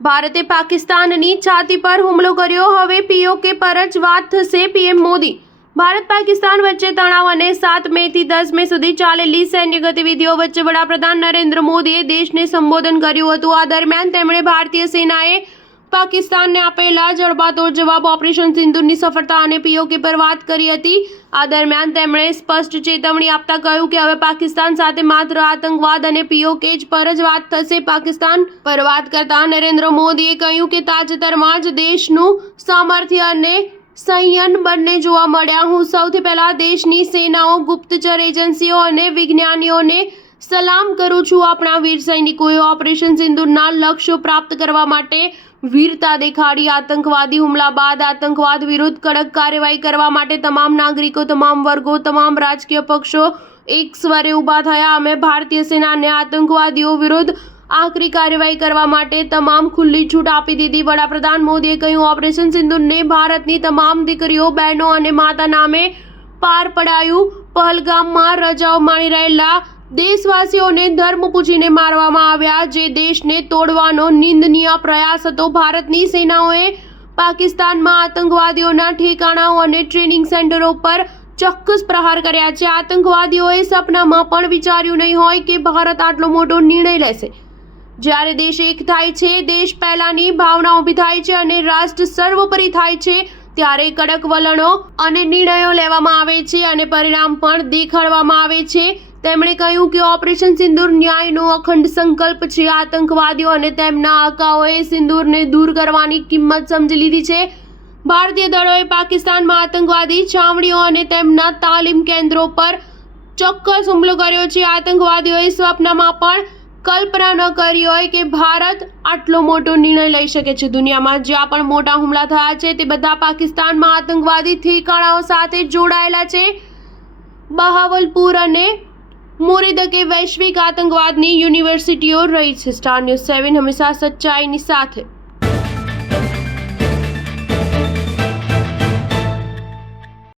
ભારતે પાકિસ્તાનની છાતી પર હુમલો કર્યો, હવે પીઓકે પર જ વાત થશે પીએમ મોદી। ભારત પાકિસ્તાન વચ્ચે તણાવ અને 7 મેથી 10 મે સુધી ચાલેલી સૈન્ય ગતિવિધિઓ વચ્ચે વડાપ્રધાન નરેન્દ્ર મોદીએ દેશને સંબોધન કર્યું હતું। આ દરમિયાન તેમણે ભારતીય સેનાએ પાકિસ્તાનને આપેલા જડબાતોડ જવાબ ઓપરેશન સિંદૂરની સફળતા અને પીઓકે પર વાત કરી હતી। આ દરમિયાન તેમણે સ્પષ્ટ ચેતવણી આપતા કહ્યું કે હવે પાકિસ્તાન સાથે માત્ર આતંકવાદ અને પીઓકે પર જ વાત થશે। પાકિસ્તાન પર વાત કરતા નરેન્દ્ર મોદીએ કહ્યું કે તાજેતરમાં જ દેશનું સામર્થ્ય અને સંયમ બંને જોવા મળ્યા। હું સૌથી પહેલા દેશની સેનાઓ, ગુપ્તચર એજન્સીઓ અને વિજ્ઞાનીઓને સલામ કરું છું। આપણા વીર સૈનિકોએ ઓપરેશન સિંદૂરના લક્ષ્યો પ્રાપ્ત કરવા માટે વીરતા દેખાડી। આતંકવાદી હુમલા બાદ આતંકવાદ વિરુદ્ધ કડક કાર્યવાહી કરવા માટે તમામ નાગરિકો, તમામ વર્ગો, તમામ રાજકીય પક્ષો એક સ્વરે ઊભા થયા। અમે ભારતીય સેનાને આતંકવાદીઓ વિરુદ્ધ આકરી કાર્યવાહી કરવા માટે તમામ ખુલ્લી છૂટ આપી દીધી। વડાપ્રધાન મોદીએ કહ્યું, ઓપરેશન સિંદૂરને ભારતની તમામ દીકરીઓ, બહેનો અને માતા નામે પાર પડાયું। પહલગામમાં રજાઓ માણી રહેલા દેશવાસીઓને ધર્મ પૂછીને મારવામાં આવ્યા, જે દેશને તોડવાનો નિંદનીય પ્રયાસ હતો। ભારતની સેનાઓએ પાકિસ્તાનમાં આતંકવાદીઓના ઠેકાણાઓ અને ટ્રેનિંગ સેન્ટરો પર ચોક્કસ પ્રહાર કર્યા છે। આતંકવાદીઓએ સપનામાં પણ વિચાર્યું નહીં હોય કે ભારત આટલો મોટો નિર્ણય લેશે। જ્યારે દેશ એક થાય છે, દેશ પહેલાની ભાવના ઊભી થાય છે અને રાષ્ટ્ર સર્વોપરી થાય છે, ત્યારે કડક વલણો અને નિર્ણયો લેવામાં આવે છે અને પરિણામ પણ દેખાડવામાં આવે છે। તેમણે કહ્યું કે ઓપરેશન સિંદૂર ન્યાયનો અખંડ સંકલ્પ છે। આતંકવાદીઓ અને તેમના આકાઓએ સિંદૂરને દૂર કરવાની કિંમત સમજી લીધી છે। ભારતીય દળોએ પાકિસ્તાનમાં આતંકવાદી છાવણીઓ અને તેમના તાલીમ કેન્દ્રો પર ચોક્કસ હુમલો કર્યો છે। આતંકવાદીઓએ સ્વપ્નમાં પણ કલ્પના ન કરી હોય કે ભારત આટલો મોટો નિર્ણય લઈ શકે છે। દુનિયામાં જ્યાં પણ મોટા હુમલા થયા છે, તે બધા પાકિસ્તાનમાં આતંકવાદી ઠેકાણાઓ સાથે જોડાયેલા છે। બહાવલપુર અને મોરદકે વૈશ્વિક આતંકવાદની યુનિવર્સિટીઓ રહી છે। સ્ટાર ન્યૂઝ 7 હંમેશા સચ્ચાઈની સાથે।